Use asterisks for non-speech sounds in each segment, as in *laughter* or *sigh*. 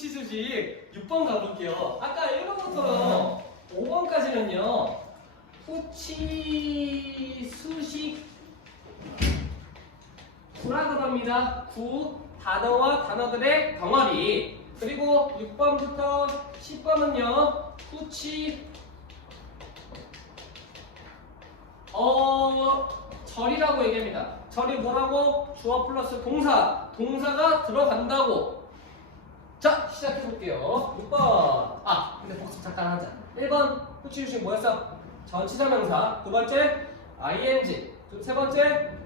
후치수식 6번 가볼게요. 아까 1번부터 5번까지는요. 후치수식 구라고 합니다. 구 단어와 단어들의 덩어리. 그리고 6번부터 10번은요. 후치 어 절이라고 얘기합니다. 절이 뭐라고? 주어 플러스 동사. 동사가 들어간다고. 자, 시작해 볼게요. 6번. 아, 근데 복습 잠깐 하자. 1번 후치유식 뭐였어? 전치사 명사. 두 번째 ing. 두- 세 번째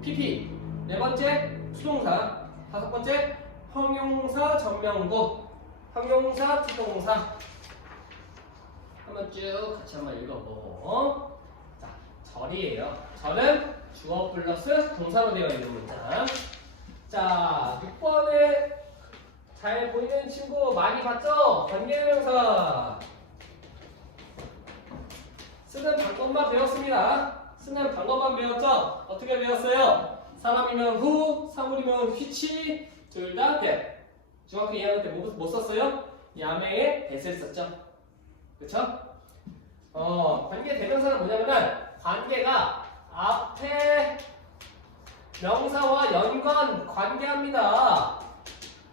pp. 네 번째 수동사. 다섯 번째 형용사 전명구. 형용사 투동사. 한번 쭉 같이 한번 읽어보고. 자, 절이에요. 절은 주어 플러스 동사로 되어 있는 문장. 자, 6번에 잘 보이는 친구 많이 봤죠? 관계명사. 쓰는 방법만 배웠습니다. 쓰는 방법만 배웠죠? 어떻게 배웠어요? 사람이면 후, 사물이면 휘치, 둘 다 대. 중학교 2학년 때 뭐, 뭐 썼어요? 야매의 대를 썼죠. 그쵸? 어, 관계 대명사는 뭐냐면은 관계가 앞에 명사와 연관 관계합니다.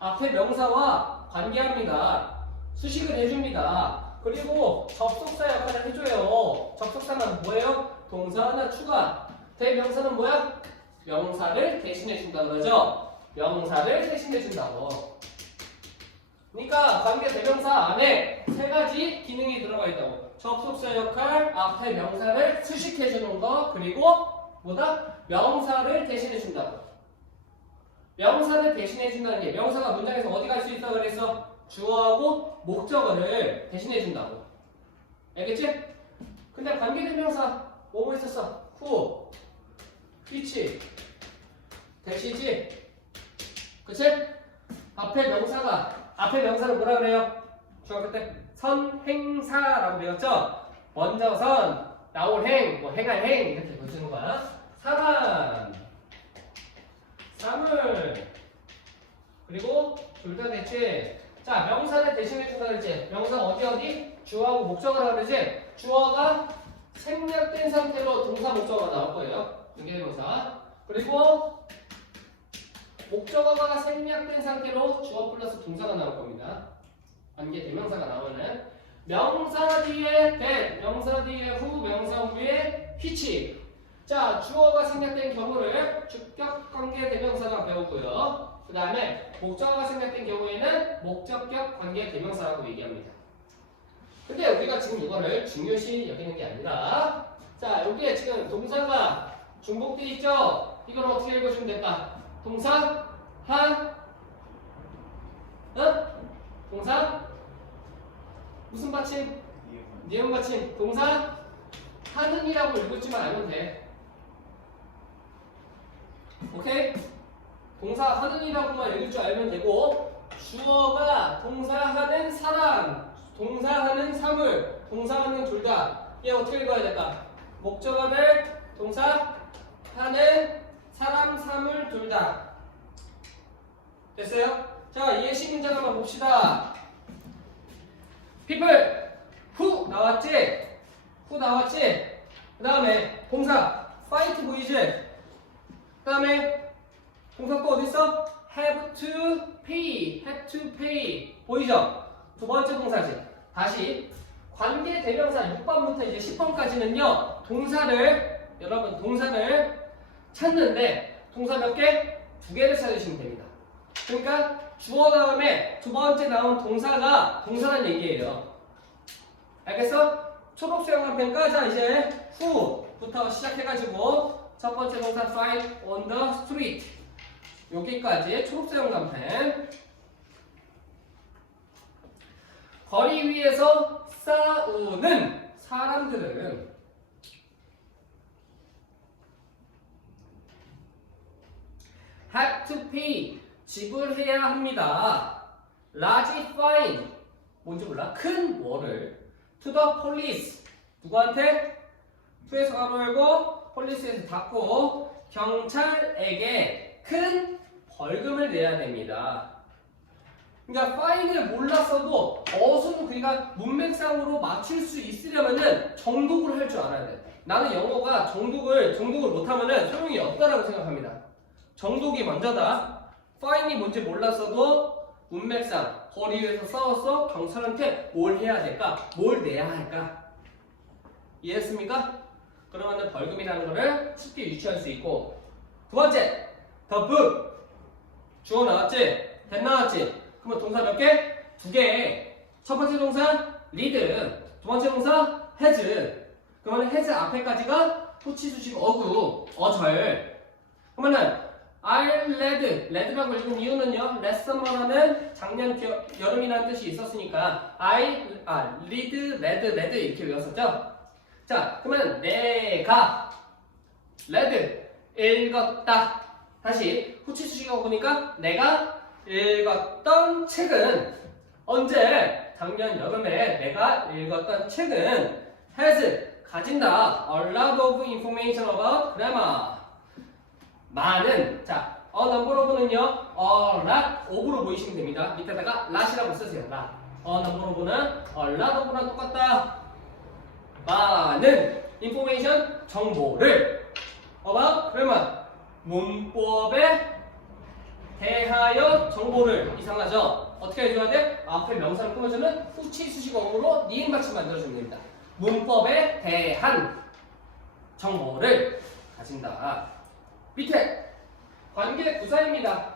앞에 명사와 관계합니다. 수식을 해줍니다. 그리고 접속사 역할을 해줘요. 접속사는 뭐예요? 동사나 추가. 대명사는 뭐야? 명사를 대신해준다 그러죠? 명사를 대신해준다고. 그러니까 관계 대명사 안에 세 가지 기능이 들어가 있다고. 접속사 역할, 앞에 명사를 수식해주는 거, 그리고 뭐다? 명사를 대신해준다고. 명사를 대신해 준다는 게 명사가 문장에서 어디 갈 수 있다 그랬어? 주어하고 목적어를 대신해 준다고. 알겠지? 근데 관계대명사 뭐뭐 있었어? 후, which, 대시지, 그치? 앞에 명사가 앞에 명사를 뭐라 그래요? 중학교 때 선행사라고 배웠죠? 먼저 선, 나올 행, 뭐 행할 행 이렇게 보여주는 거야. 사람, 사물, 그리고 둘다 대체. 자, 명사를 대신해 준다 그랬지? 명사 어디 어디? 주어하고 목적어라 그러지? 주어가 생략된 상태로 동사 목적어가 나올 거예요. 중개대명사. 그리고 목적어가 생략된 상태로 주어 플러스 동사가 나올 겁니다. 관계 대명사가 나오는 명사 뒤에 that, 명사 뒤에 who, 명사 후에 which. 자, 주어가 생략된 경우를 주격 관계 대명사가 배우고요. 그 다음에 목적어가 생략된 경우에는 목적격 관계 대명사라고 얘기합니다. 근데 우리가 지금 이거를 중요시 여기는 게 아니라 자, 여기에 지금 동사가 중복돼 있죠? 이걸 어떻게 읽어주면 될까? 동사 한 응? 동사 무슨 받침? 니은 받침 동사 하는이라고 읽을지만 알면 돼 오케이? 동사 하는이라고만 읽을 줄 알면 되고 주어가 동사하는 사람 동사하는 사물 동사하는 둘다 얘 어떻게 읽어야 될까? 목적어를 동사 하는 사람 사물 둘다 됐어요? 자, 예시 문장 한번 봅시다. people, who 나왔지? who 나왔지? 그 다음에 동사 fight 보이지? 그 다음에 동사 또 어디 있어? have to pay, have to pay 보이죠? 두 번째 동사지. 다시 관계 대명사 6번부터 이제 10번까지는요 동사를 여러분 동사를 찾는데 동사 몇 개? 두 개를 찾으시면 됩니다. 그러니까 주어 다음에 두 번째 나온 동사가 동사란 얘기예요. 알겠어? 초록 수영한 편까 자 이제 후부터 시작해가지고 첫 번째 동사 find on the street 여기까지 초록 수영한 펜 거리 위에서 싸우는 사람들은 have to pay 지불해야 합니다. large fine 뭔지 몰라? 큰 월을 to the police 누구한테? to에서 가로 열고 police에서 닫고 경찰에게 큰 벌금을 내야 됩니다. 그러니까 파인을 몰랐어도 어순 그러니까 문맥상으로 맞출 수 있으려면은 정독을 할 줄 알아야 돼. 나는 영어가 정독을 정독을 못하면은 소용이 없다라고 생각합니다. 정독이 먼저다. 파인이 뭔지 몰랐어도 문맥상 거리에서 싸웠어 경찰한테 뭘 해야 될까? 뭘 내야 할까? 이해했습니까? 그러면은 벌금이라는 거를 쉽게 유추할 수 있고 두 번째 더 book 주어 나왔지? 된 나왔지? 그러면 동사 몇 개? 두 개. 첫 번째 동사 lead, 두 번째 동사 has. 그러면 has 앞에까지가 토치 수식 어구, 어절. 그러면은 I led, led라고 읽은 이유는요. 레슨만 하는 작년 겨, 여름이라는 뜻이 있었으니까 I 아 lead, led, led 이렇게 외웠었죠. 자, 그러면 내가 led 읽었다. 다시 후치 수식하고 보니까 내가 읽었던 책은 언제? 작년 여름에 내가 읽었던 책은 has 가진다. A lot of information about grammar. 많은 자어 넘버로브는요. A lot of로 보이시면 됩니다. 밑에다가 lot이라고 쓰세요 lot. 어 넘버로브는 a lot of랑 똑같다 많은 information 정보를 about grammar 문법에 대하여 정보를 이상하죠? 어떻게 해줘야 돼? 앞에 명사를 꾸며주는 후치 수식어로 니은 받침 만들어주면 됩니다. 문법에 대한 정보를 가진다. 밑에 관계 부사입니다.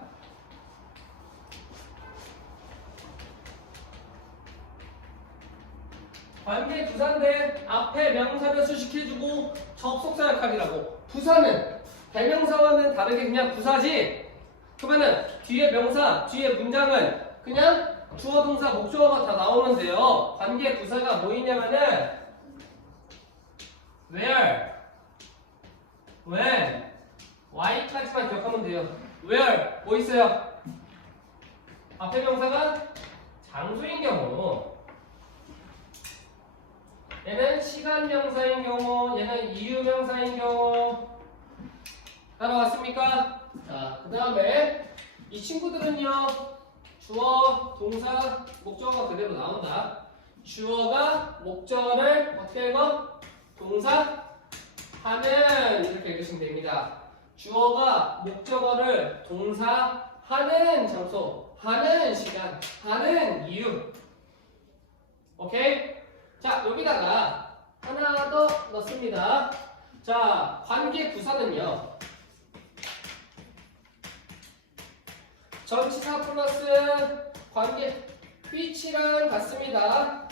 관계 부사인데 앞에 명사를 수식해주고 접속사 역할이라고. 부사는 대명사와는 다르게 그냥 부사지. 그러면은 뒤에 명사, 뒤에 문장은 그냥 주어 동사 목적어가 다 나오는데요. 관계 부사가 뭐 있냐면은 where, when, why까지만 기억하면 돼요. where 뭐 있어요? 앞에 명사가 장소인 경우 얘는 시간 명사인 경우, 얘는 이유 명사인 경우. 따라왔습니까? 자, 그 다음에 이 친구들은요, 주어, 동사, 목적어가 그대로 나온다. 주어가 목적어를 어떻게 읽어? 동사, 하는 이렇게 읽으시면 됩니다. 주어가 목적어를 동사, 하는 장소, 하는 시간, 하는 이유. 오케이? 자, 여기다가 하나 더 넣습니다. 자, 관계 부사는요. 전치사 플러스 관계 which랑 같습니다.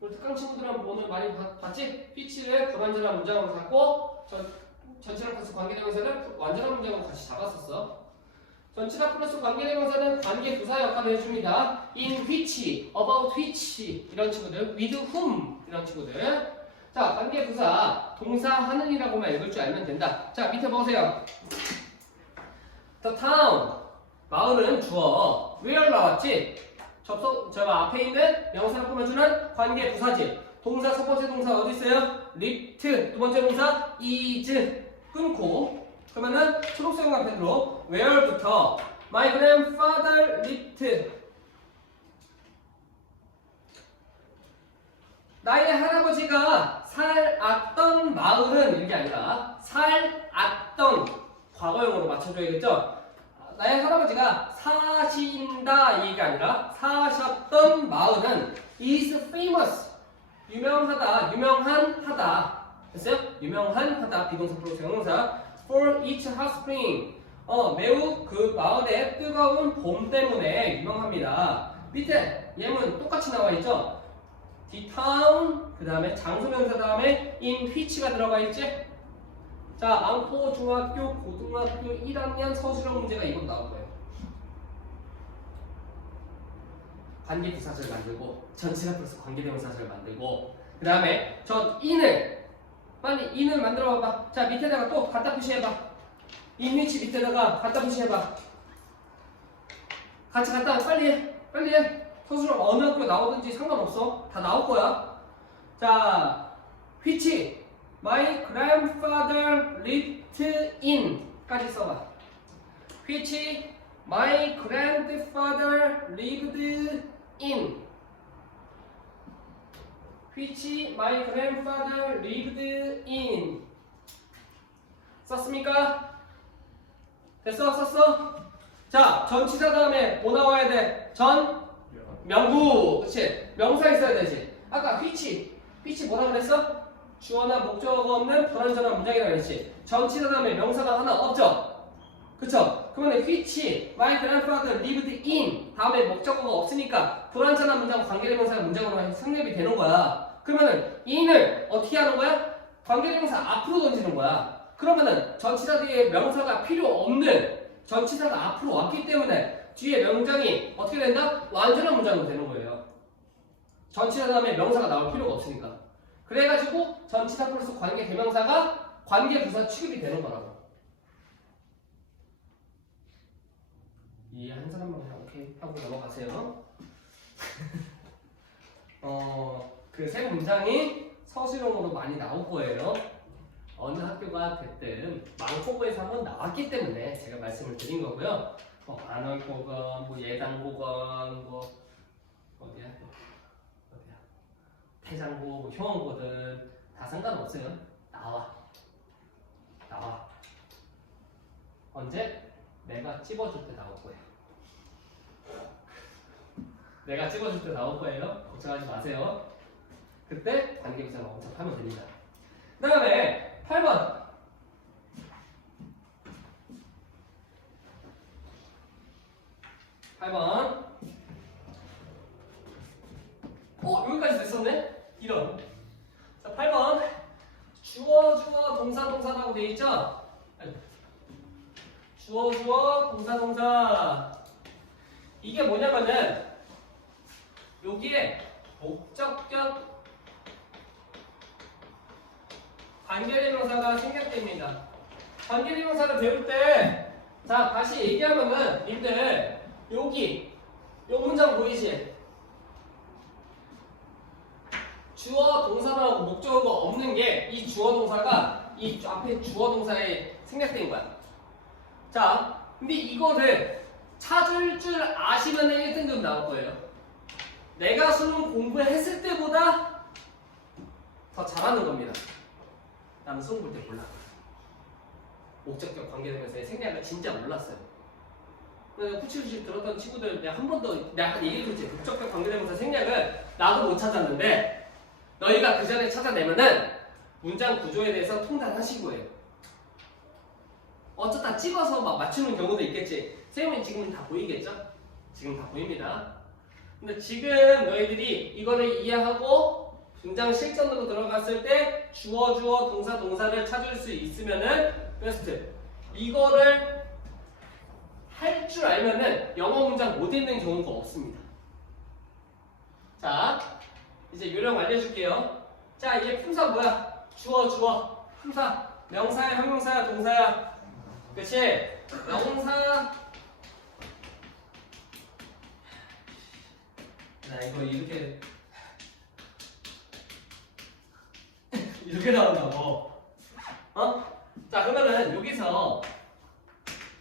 우리 특강 친구들은 오늘 많이 봤- 봤지? which를 불완전한 문장으로 잡고 전, 전치사 플러스 관계대명사를 완전한 문장으로 같이 잡았었어. 전치사 플러스 관계대명사는 관계 부사 역할을 해줍니다. in which, about which 이런 친구들, with whom 이런 친구들. 자, 관계 부사 동사 하는이라고만 읽을 줄 알면 된다. 자, 밑에 보세요. The town 마을은 주어. where 나왔지? 접속 저 앞에 있는 명사를 꾸며주는 관계 부사지. 동사 첫 번째 동사 어디 있어요? lift 두 번째 동사 is 끊고 그러면은 초록색 앞에로 where부터 my grandfather lived. 나의 할아버지가 살았던 마을은 이게 아니라 살았던 과거형으로 맞춰줘야겠죠? 나의 할아버지가 사신다 이게 아니라 사셨던 마을은 is famous. 유명하다 유명한 하다. 됐어요? 유명한 하다. 비동사 플러스 형용사 for its hot spring 어 매우 그 마을의 뜨거운 봄 때문에 유명합니다 밑에 예문 똑같이 나와 있죠? the town 그 다음에 장소 명사 다음에 in which가 들어가 있지? 자, 안포 중학교 고등학교 1학년 서술형 문제가 이건 나올 거예요. 관계 부사절 만들고 전치사 플러스 관계 대명사절 만들고 그 다음에 저 in을 빨리 in을 만들어 봐봐. 자 밑에다가 또 갖다 표시해봐. in which 밑에다가 갖다 표시해봐. 같이 갖다 빨리 해. 빨리 해. 서술형 어느 학교 나오든지 상관없어. 다 나올 거야. 자, which My grandfather lived in 까지 써봐. which My grandfather lived in which my grandfather lived in 썼습니까? 됐어? 썼어? 자, 전치사 다음에 뭐 나와야 돼? 전? 명구. 그치? 명사 있어야 되지. 아까 which. which 뭐라 그랬어? 주어나 목적어가 없는 불완전한 문장이라 그랬지. 전치사 다음에 명사가 하나 없죠? 그쵸? 그러면 which, my grandfather 다음에 목적어가 없으니까 불완전한 문장 관계대명사가 문장으로 성립이 되는 거야. 그러면은 in을 어떻게 하는 거야? 관계대명사 앞으로 던지는 거야. 그러면은 전치사 뒤에 명사가 필요 없는 전치사가 앞으로 왔기 때문에 뒤에 명장이 어떻게 된다? 완전한 문장으로 되는 거예요. 전치사 다음에 명사가 나올 필요가 없으니까. 그래가지고 전치사 플러스 관계 대명사가 관계 부사 취급이 되는 거라고. 이해한 사람만 그냥 오케이 하고 넘어가세요. *laughs* 어, 그 세 문장이 서술형으로 많이 나올 거예요. 어느 학교가 됐든 망포고에서 한번 나왔기 때문에 제가 말씀을 드린 거고요. 뭐 안월고건, 뭐 예당고건, 뭐 어디야? 어디야? 태장고, 뭐 효원고든 다 상관없어요. 나와, 나와. 언제? 내가 찝어줄 때 나올 거예요. 내가 찝어줄 때 나올 거예요. 걱정하지 마세요. 그때 관계부사가 엄청 하면 됩니다. 그 다음에 8번. 팔번 어, 여기까지 됐었네? 이런. 자, 8번. 주어, 주어, 동사, 동사라고 돼 있죠? 주어, 주어, 동사, 동사. 이게 뭐냐면은, 여기에 목적격 관계대명사가 생략됩니다. 관계대명사를 배울 때, 자, 다시 얘기하면은, 님들, 여기, 요 문장 보이지? 주어 동사 나오고 목적어가 없는 게 이 주어 동사가 이 앞에 주어 동사에 생략된 거야. 자, 근데 이거를 찾을 줄 아시면 1등급 나올 거예요. 내가 수능 공부했을 때보다 더 잘하는 겁니다. 나는 수능 볼 때 몰라. 목적격 관계되면서의 생략을 진짜 몰랐어요. 후치후치 들었던 친구들 내가 한 번도 내가 얘기해줬지 목적격 관계되면서 생략을 나도 못 찾았는데 너희가 그 전에 찾아내면은 문장 구조에 대해서 통달하신 거예요. 어쩌다 찍어서 막 맞추는 경우도 있겠지. 선생님 지금 다 보이겠죠? 지금 다 보입니다. 근데 지금 너희들이 이거를 이해하고 문장 실전으로 들어갔을 때 주어 주어 동사 동사를 찾을 수 있으면은 베스트. 이거를 할 줄 알면은 영어 문장 못 읽는 경우가 없습니다. 자, 이제 요령 알려줄게요. 자, 이제 품사 뭐야? 주어, 주어. 품사. 명사야, 형용사야, 동사야. 그치? 명사. 나 이거 이렇게. *laughs* 이렇게 나온다고. 어? 자, 그러면은 여기서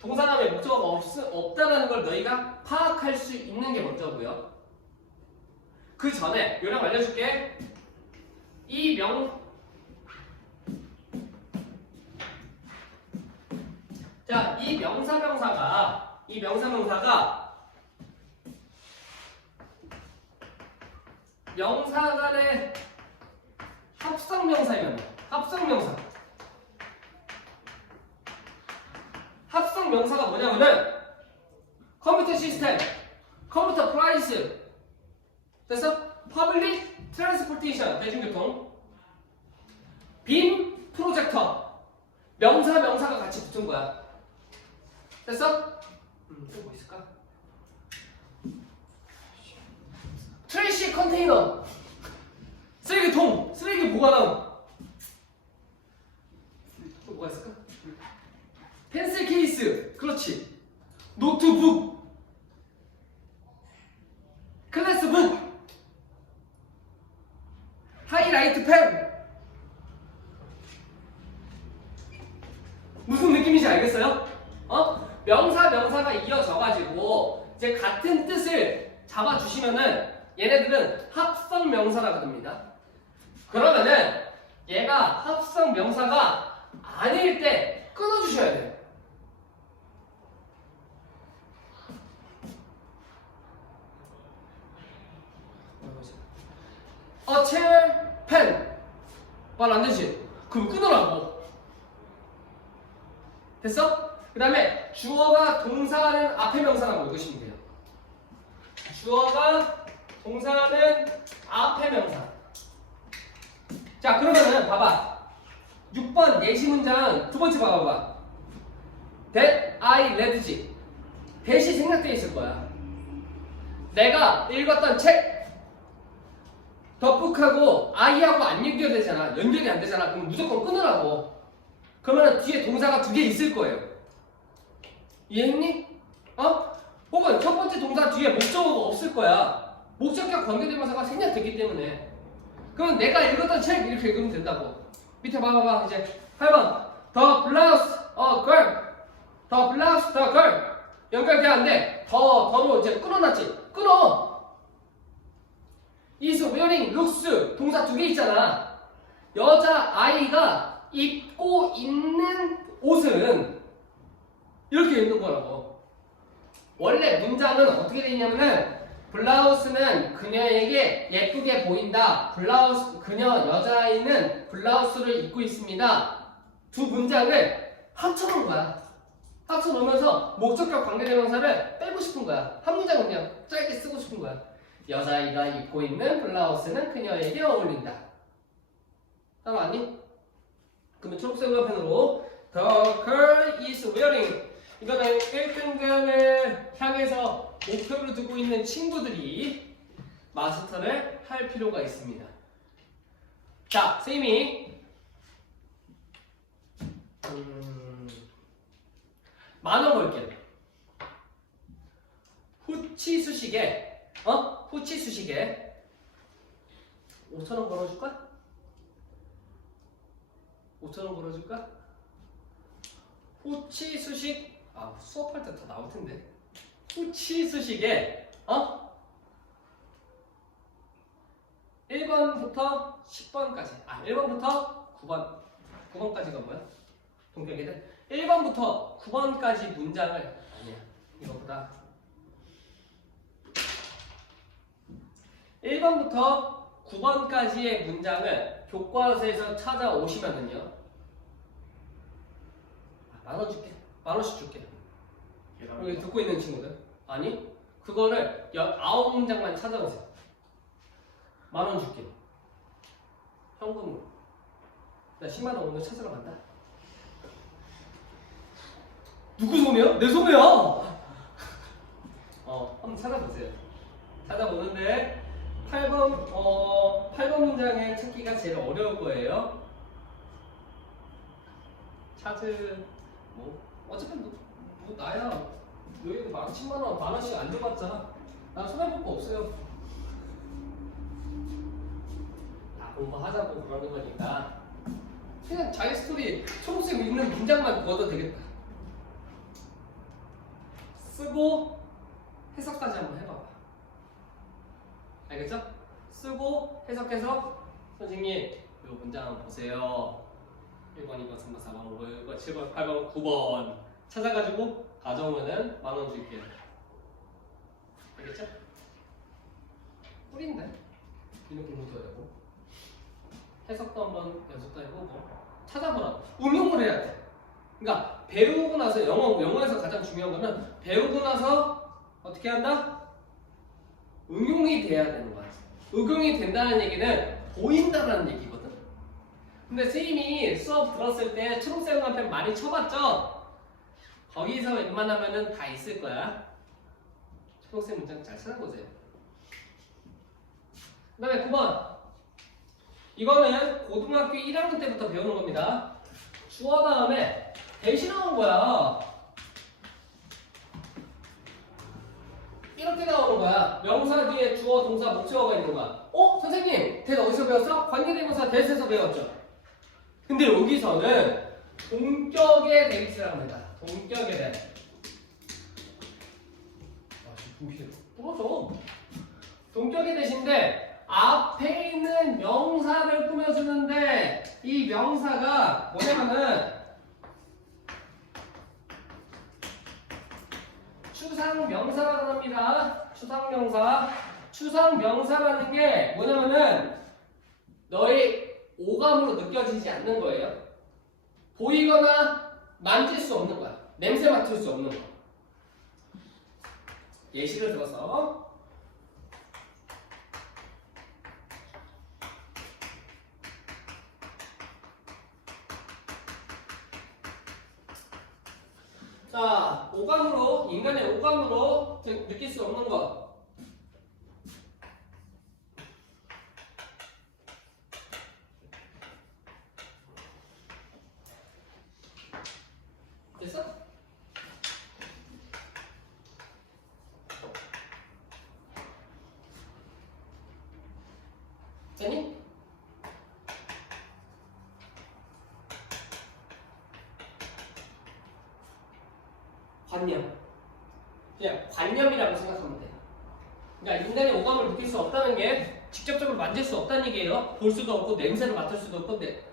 동사 다음에 목적어가 없, 없다라는 걸 너희가 파악할 수 있는 게 먼저고요. 그 전에 요령 알려줄게. 이 명, 자, 이 명사 명사가 이 명사 명사가 명사 간의 합성 명사이면 돼. 합성 명사. 합성 명사가 뭐냐면은 컴퓨터 시스템, 컴퓨터 프라이스, 됐어? 퍼블릭 트랜스포테이션 대중교통 빔 프로젝터 명사 명사가 같이 붙은 거야 됐어? 음, 또뭐 있을까? 트래시 컨테이너. 쓰레기통. 쓰레기 보관함. 또 뭐가 있을까? 펜슬 케이스. 그렇지. 노트북. 클래스북. 하이라이트 펜 무슨 느낌인지 알겠어요? 어? 명사 명사가 이제 같은 뜻을 잡아주시면은 얘네들은 합성 명사라고 됩니다. 그러면은 얘가 합성 명사가 아닐 때 끊어주셔야 돼요. A chair, pen. 말안 되지? 그럼 끊으라고. 됐어? 그 다음에 주어가 동사는 앞에 명사라고 읽으시면 돼요. 주어가 동사는 앞에 명사. 자, 그러면은 봐봐. 6번 예시 문장 두 번째 봐봐봐. That I read지. 대시 생략되어 있을 거야. 내가 읽었던 책. 덧북하고 I하고 안 연결되잖아. 연결이 안 되잖아. 그럼 무조건 끊으라고. 그러면 뒤에 동사가 두 개 있을 거예요. 이해했니? 어? 혹은 첫 번째 동사 뒤에 목적어가 없을 거야. 목적격 관계대명사가 생략됐기 때문에. 그럼 내가 읽었던 책 이렇게 읽으면 된다고. 밑에 봐봐봐 이제 8번 The blouse a girl The blouse the girl 연결돼 안 돼. 더 더로 이제 끊어놨지. 끊어. is wearing looks 동사 두 개 있잖아. 여자 아이가 입고 있는 옷은 이렇게 입는 거라고. 원래 문장은 어떻게 돼 있냐면은 블라우스는 그녀에게 예쁘게 보인다. 블라우스 그녀 여자아이는 블라우스를 입고 있습니다. 두 문장을 합쳐놓은 거야. 합쳐놓으면서 목적격 관계대명사를 빼고 싶은 거야. 한 문장 그냥 짧게 쓰고 싶은 거야. 여자아이가 입고 있는 블라우스는 그녀에게 어울린다. 따라왔니? 그러면 초록색 우편으로 The girl is wearing 이거는 1등급을 향해서 목표를 두고 있는 친구들이 마스터를 할 필요가 있습니다. 자, 쌤이 음, 만원 볼게요. 후치 수식에 어? 후치 수식에 5천원 걸어줄까? 5천원 걸어줄까? 후치 수식 아 수업할 때 다 나올 텐데 후치 수식에 어? 1번부터 10번까지. 아 1번부터 9번. 9번까지가 뭐야? 동격이든 1번부터 9번까지 문장을 아니야 이거보다. 1번부터 9번까지의 문장을 교과서에서 찾아오시면은요. 아, 만원 줄게. 만원씩 줄게 여기 듣고 있는 친구들. 아니 그거를 여, 아홉 문장만 찾아오세요. 만 원 줄게 현금으로. 나 10만 원 오늘 찾으러 간다. 누구 소매야? 내 소매야 어 한번 찾아보세요. 찾아보는데 8번 어 8번 문장의 찾기가 제일 어려울 거예요. 찾을 뭐 뭐, 뭐 나야 여기 만 10만 원, 만 원씩 안 줘봤자 나 손해볼 거 없어요. 다 공부하자고 그러는 거니까 그냥 자기 스토리 초록색 있는 문장만 얻어도 되겠다. 쓰고 해석까지 한번 해봐봐. 알겠죠? 쓰고 해석해서 선생님 이 문장 한번 보세요. 1번, 2번, 3번, 4번, 5번, 6번, 7번, 8번, 9번 찾아가지고 가져오면은 만 원 줄게요. 알겠죠? 뿌린다. 이렇게 하고 해석도 한번 연습도 해보고 찾아보라고. 응용을 해야 돼. 그러니까 배우고 나서 영어 영어에서 가장 중요한 거는 배우고 나서 어떻게 한다? 응용이 돼야 되는 거야. 응용이 된다는 얘기는 보인다라는 얘기거든. 근데 선생님이 수업 들었을 때 초록색한테 많이 쳐봤죠? 거기서 웬만하면은 다 있을 거야. 초록색 문장 잘 찾아보세요. 그 다음에 9번. 이거는 고등학교 1학년 때부터 배우는 겁니다. 주어 다음에 나온 거야. 이렇게 나오는 거야. 명사 뒤에 주어, 동사, 목적어가 있는 거야. 어? 선생님, 대 어디서 배웠어? 관계대명사 대에서 배웠죠. 근데 여기서는 동격의 대리스라고 합니다. 동격에 대한 동시에 부러져. 동격이 대신데 앞에 있는 명사를 꾸며주는데 이 명사가 뭐냐면은 추상 명사라고 합니다. 추상 명사. 추상 명사라는 게 뭐냐면은 너의 오감으로 느껴지지 않는 거예요. 보이거나 만질 수 없는 거야. 냄새 맡을 수 없는 거. 예시를 들어서 자, 오감으로 인간의 오감으로 느- 느낄 수 없는 것. 됐어? 됐니? 관념. 그냥 관념이라고 생각하면 돼요. 그러니까 인간의 오감을 느낄 수 없다는 게 직접적으로 만질 수 없다는 얘기예요. 볼 수도 없고 냄새를 맡을 수도 없고 네,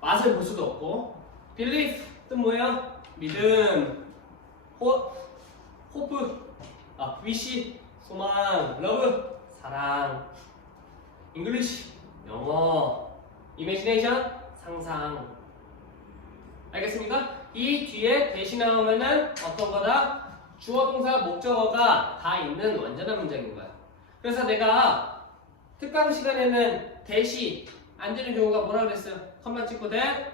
맛을 볼 수도 없고. belief 뜻 뭐예요? 믿음, 호, 호프, 아, wish, 소망, love, 사랑, English, 영어, imagination, 상상. 알겠습니까? 이 뒤에 대시 나오면은 어떤 거다? 주어, 동사, 목적어가 다 있는 완전한 문장인 거야. 그래서 내가 특강 시간에는 대시 안 되는 경우가 뭐라 그랬어요? 컴마 찍고 대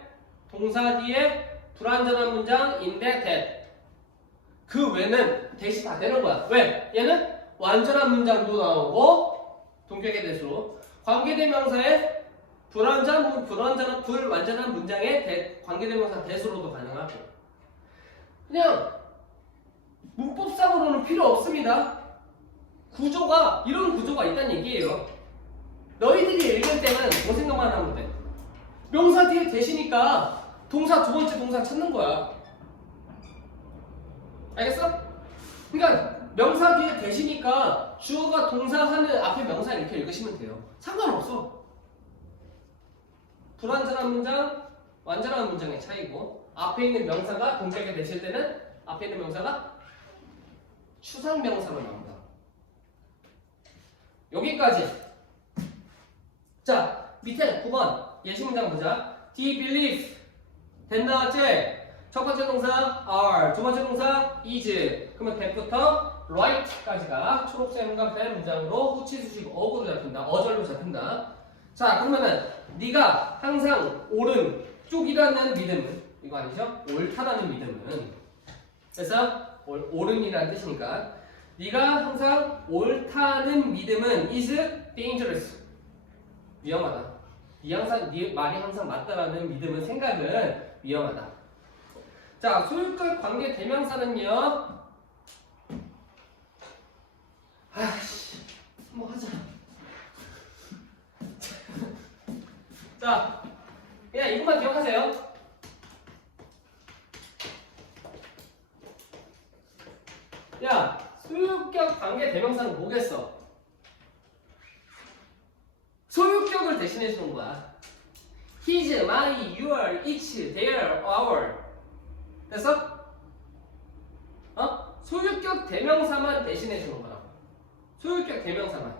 동사 뒤에 불완전한 문장 인데 that. 그 외는 대시 다 되는 거야. 왜? 얘는 완전한 문장도 나오고 동격의 대수로 관계대명사에 불완전 문- 불완전한 불완전한 문장의 대, 관계대명사 대수로도 가능하고 그냥 문법상으로는 필요 없습니다. 구조가 이런 구조가 있다는 얘기예요. 너희들이 읽을 때는 뭐 생각만 하면 돼. 명사 뒤에 대시니까 동사 두 번째 동사 찾는 거야. 알겠어? 그러니까 명사 뒤에 대시니까 주어가 동사하는 앞에 명사 이렇게 읽으시면 돼요. 상관없어. 불완전한 문장, 완전한 문장의 차이고 앞에 있는 명사가 동격에 대실 때는 앞에 있는 명사가 추상 명사로 나온다. 여기까지. 자, 밑에 9번 예시 문장 보자. D believe 됐나 어째? 첫 번째 동사 are, 두 번째 동사 is. 그러면 that부터 right까지가 초록색 형광펜 문장으로 후치수식 어구로 잡힌다. 어절로 잡힌다. 자, 그러면은 네가 항상 옳은 쪽이라는 믿음은 이거 아니죠? 옳다라는 믿음은 그래서 옳- 옳은이라는 뜻이니까 네가 항상 옳다는 믿음은 is dangerous 위험하다. 네 항상 네 말이 항상 맞다라는 믿음은 생각은 위험하다. 자 소유격 관계 대명사는요. 아씨 뭐 하자. 자 그냥 이것만 기억하세요. 야, 소유격 관계 대명사는 뭐겠어? 소유격을 대신해 주는 거야. His, my, your, each, their, our. 됐어? 어? 소유격 대명사만 대신해 주는 거라고. 소유격 대명사만.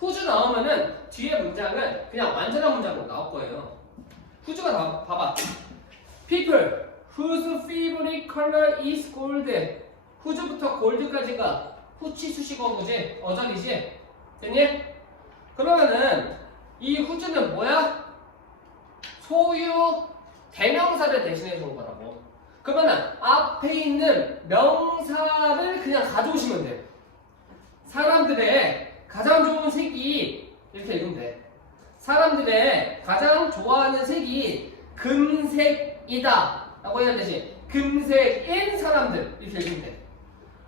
후주 나오면은 뒤에 문장은 그냥 완전한 문장으로 나올 거예요. 후주가 나, 봐봐. People whose favorite color is gold. 후주부터 골드까지가 후치 수식어구지 어절이지 됐니? 그러면은 이 후주는 뭐야? 소유 대명사를 대신해 주는 거라고 그러면은 앞에 있는 명사를 그냥 가져오시면 돼 사람들의 가장 좋은 색이 이렇게 읽으면 돼 사람들의 가장 좋아하는 색이 금색이다 라고 해야 되지 금색인 사람들 이렇게 읽으면 돼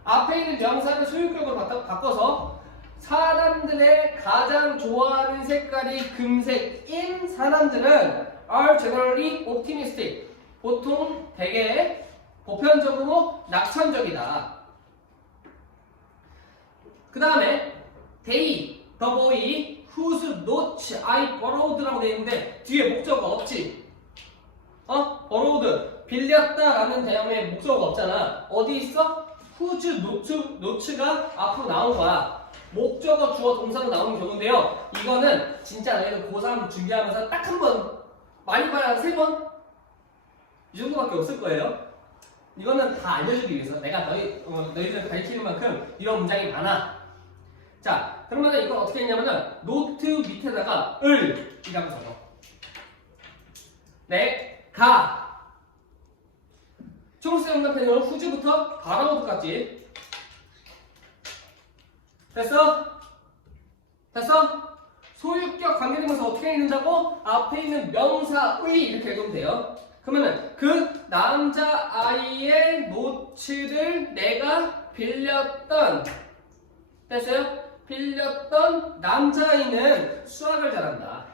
앞에 있는 명사를 소유격으로 바꿔- 바꿔서 사람들의 가장 좋아하는 색깔이 금색인 사람들은 are generally optimistic. 보통 되게 보편적으로 낙천적이다. 그 다음에 they, the boy, whose notes I borrowed라고 되어 있는데 뒤에 목적어 없지? 어? borrowed, 빌렸다라는 다음에 목적어가 없잖아. 어디 있어? whose note, notes가 앞으로 나온 거야. 목적어, 주어, 동사로 나오는 경우인데요. 이거는 진짜 너희들 고3 준비하면서 딱 한 번, 많이 봐야 세 번? 이 정도밖에 없을 거예요. 이거는 다 알려주기 위해서 내가 너희, 어, 너희들 가르치는 만큼 이런 문장이 많아. 자, 그러면 이걸 어떻게 했냐면은 노트 밑에다가 을 이라고 적어. 네, 가. 총수 연답편은 후즈부터 바라오드까지. 됐어? 됐어? 소유격 관계되면서 어떻게 읽는다고? 앞에 있는 명사의 이렇게 읽으면 돼요. 그러면은 그 남자 아이의 노트를 내가 빌렸던 됐어요? 빌렸던 남자아이는 수학을 잘한다.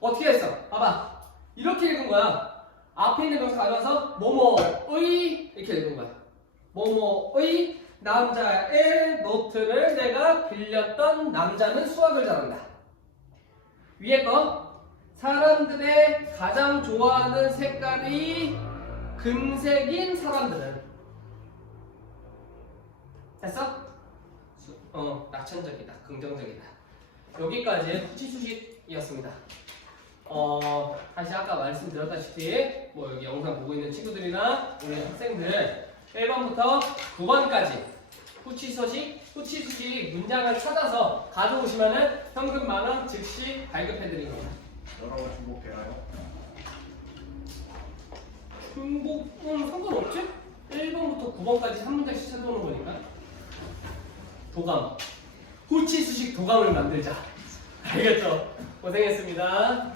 어떻게 했어? 봐봐. 이렇게 읽은 거야. 앞에 있는 명사 가져와서 뭐뭐의 이렇게 읽은 거야. 뭐뭐의 남자의 노트를 내가 빌렸던 남자는 수학을 잘한다. 위에 거 사람들의 가장 좋아하는 색깔이 금색인 사람들은 됐어? 수- 어 낙천적이다 긍정적이다 여기까지 후지수식이었습니다 어 다시 아까 말씀드렸다시피 뭐 여기 영상 보고 있는 친구들이나 우리 학생들 1번부터 9번까지 후치소식, 후치수식 문장을 찾아서 가져오시면은 현금 만원 즉시 발급해드립니다. 여러 번 중복되나요? 중복은 상관없지? 1번부터 9번까지 한 문장씩 찾아오는 거니까. 도감. 후치수식 도감을 만들자. 알겠죠? 고생했습니다.